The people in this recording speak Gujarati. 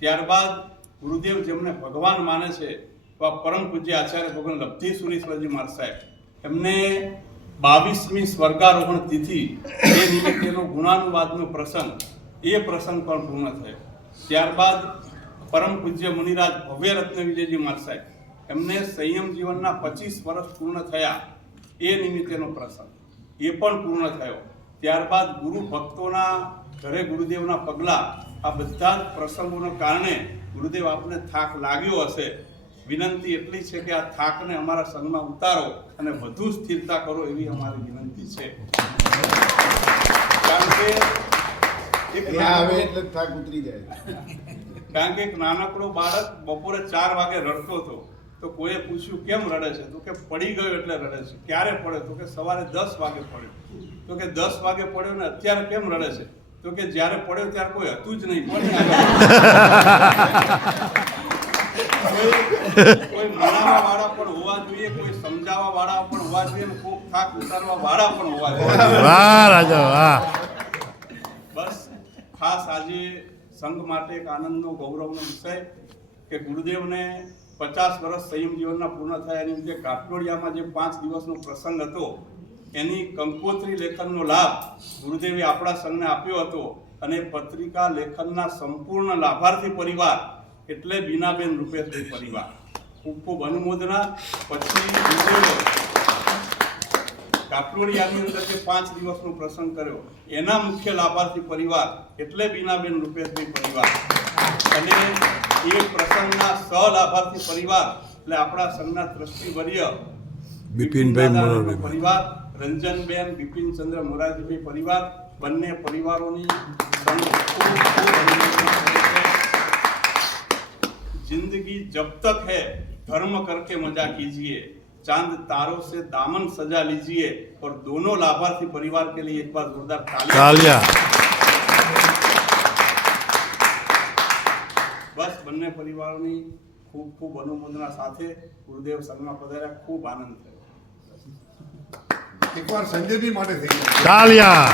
ત્યારબાદ ગુરુદેવ જેમને ભગવાન માને છે એવા પરમ પૂજ્ય આચાર્ય ભગવાન લબ્ધિ સુરેશ્વરજી મહારાજ સાહેબ, એમને 22મી સ્વર્ગારોહણ તિથિ એ નિમિત્તેનો ગુણાનુવાદનો પ્રસંગ, એ પ્રસંગ પણ પૂર્ણ થયો. ત્યારબાદ પરમ પૂજ્ય મુનિરાજ ભવ્ય રત્ન વિજયજી મહારાજ સાહેબ, એમને સંયમ જીવનના 25 વર્ષ પૂર્ણ થયા, એ નિમિત્તેનો પ્રસંગ એ પણ પૂર્ણ થયો. ત્યારબાદ ગુરુ ભક્તોના ઘરે ગુરુદેવના પગલા, આ બધા જ પ્રસંગોના કારણે ગુરુદેવ આપને થાક લાગ્યો હશે. વિનંતી એટલી છે કે આ થાકને અમારા સંઘમાં ઉતારો અને વધુ સ્થિરતા કરો, એવી અમારી વિનંતી છે. કારણ કે એક નાનકડો બાળક બપોરે 4 વાગે રડતો હતો, તો કોઈએ પૂછ્યું કેમ રડે છે, તો કે પડી ગયો એટલે રડે છે. ક્યારે પડ્યો, તો કે સવારે 10 વાગે પડ્યો. તો કે 10 વાગે પડ્યો ને અત્યારે કેમ રડે છે, તો કે જ્યારે પડ્યો ત્યારે કોઈ હતું જ નહીં. કોઈ મનાવવા વાળા પણ હોવા જોઈએ, કોઈ સમજાવવા વાળા પણ હોવા જોઈએ, કોઈ થાક ઉતારવા વાળા પણ હોવા જોઈએ. વાહ રાજા વાહ. બસ ખાસ આજે સંઘ માટે એક આનંદનો ગૌરવનો વિષય કે ગુરુદેવને 50 વર્ષ સંયમ જીવનના પૂર્ણ થયા. એની જે કાટલોડિયામાં જે 5 દિવસનો પ્રસંગ હતો, એની કંકોત્રી લેખનનો લાભ ગુરુદેવે આપણા સંઘને આપ્યો હતો. અને પત્રિકા લેખનના સંપૂર્ણ લાભાર્થી પરિવાર એટલે બીનાબેન રૂપેશભાઈ પરિવાર, ખૂબ ખૂબ અનુમોદના. પછી કાટલોડિયાની અંદર જે 5 દિવસનો પ્રસંગ કર્યો, એના મુખ્ય લાભાર્થી પરિવાર એટલે બીનાબેન રૂપેશભાઈ પરિવાર. અને એ પ્રસંગના સહલાભાર્થી પરિવાર એટલે આપણા સંઘના ટ્રસ્ટીવર્ય બિપિનભાઈ પરિવાર, રંજનબેન બિપિનચંદ્ર મોરારજીભાઈ પરિવાર, બંને પરિવારોની जिंदगी जब तक है धर्म करके मजा कीजिए, चांद तारों से दामन सजा लीजिए. और दोनों लाभार्थी परिवार के लिए एक बार जोरदार तालियां. बस બંને પરિવારોની ખૂબ ખૂબ અનુમોદના સાથે ગુરુદેવ સંઘમાં પધાર્યા, ખૂબ આનંદ થયો. એકવાર સંજયજી માટે થઈ તાલિયા.